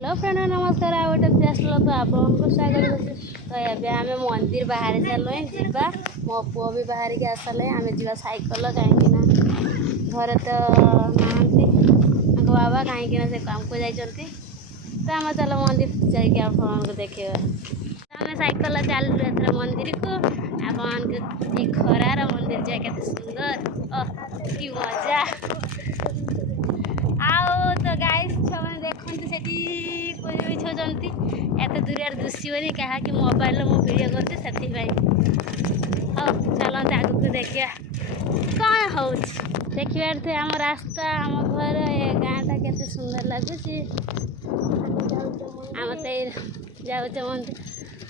Hello friend नमस्कार आ गोटे fresh तो आपको स्वागत कर तो ये आम मंदिर बाहर सारे जीवा मो पुओ भी बाहर के आसाले आम जा सैकल कहीं घरे तो नहांती बाबा कहीं से काम को जाती तो आम चल मंदिर जाकि आपको देखा आम सैकल चलु मंदिर को आप खरार मंदिर जाए के सुंदर कि मजा आओ तो गाइस छुआ देखते से छुंती एत दूर दुश्यनी क्या कि मोबाइल मो वीडियो करते से चलते आग को देखा कौन हो देखार थे आम रास्ता आम घर ए गाँटा के सुंदर लगुच आम तो जाऊे मंदिर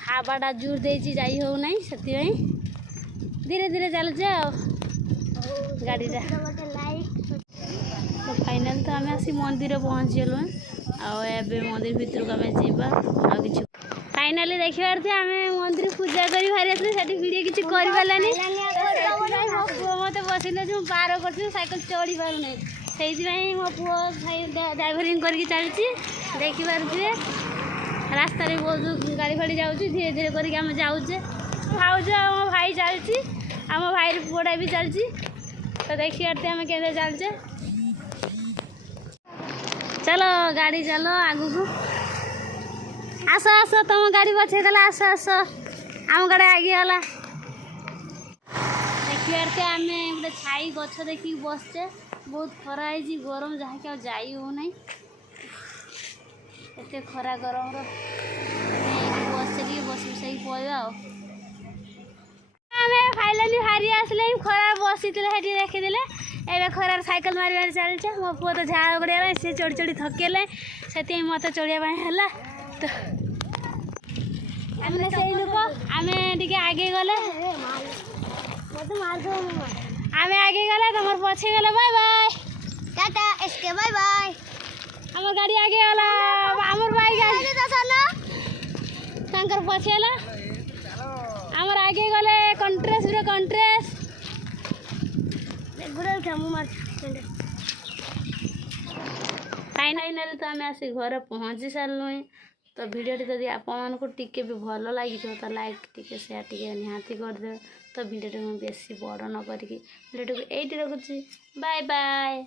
हावाटा जोर दे जाई हो ना से धीरे धीरे चलुचे गाड़ीटा तो फाइनल तो आम आसी मंदिर पहुँची गलु आबे मंदिर भितर को आम जा कि फाइनाली देखार थे आम मंदिर पूजा कर बाहरी आसली वीडियो किसी कर पारानी पुओ मत बसले जो पार कर सैकल चढ़ी पार से मो पुओ ड्राइवरिंग करके चलती देखिपे रास्त बहुत गाड़ी फाड़ी जाऊँ धीरे धीरे करके जाऊे भाज आम भाई चलती आम भाई पुओटा भी चलती तो देखिए आम के चलचे चलो गाड़ी चलो आगू को आस आस तुम गाड़ी पछे गला आस आस आम गाड़ी आगे गला देखिए आम गोटे छाई गछ देखिए बसचे बहुत खरा है गरम जहाँ कि जाई हो ना एत खरा गरम बसचे बस सही पड़ा फाइनाली हारी आसले खरा बसी देखीदे एवं खरार सैकल मार चलचे मो पुओ तो झाड़ गड़िया सी चढ़ी चढ़ी थकेले से मत चढ़ापी है तो आम से लोक आम टे आगे गले आम आगे गले तुम पछे गले बाय बाय टाटा एसके बाय बाय आम गाड़ी आगे गला आमर बाइक तांकर पछे आमर आगे गले कंट्रेस रे कंट्रेस फाइनाल तो आम आसी घर पहुँची सारू तो भिडियोटी जदि आपको टिके भी भल लगी तो लाइक टिके शेयर टिके निहाती करदे तो भिडियोटी बेसी बड़ न करके भिडियोटी को ये रखुच्छी बाय बाय।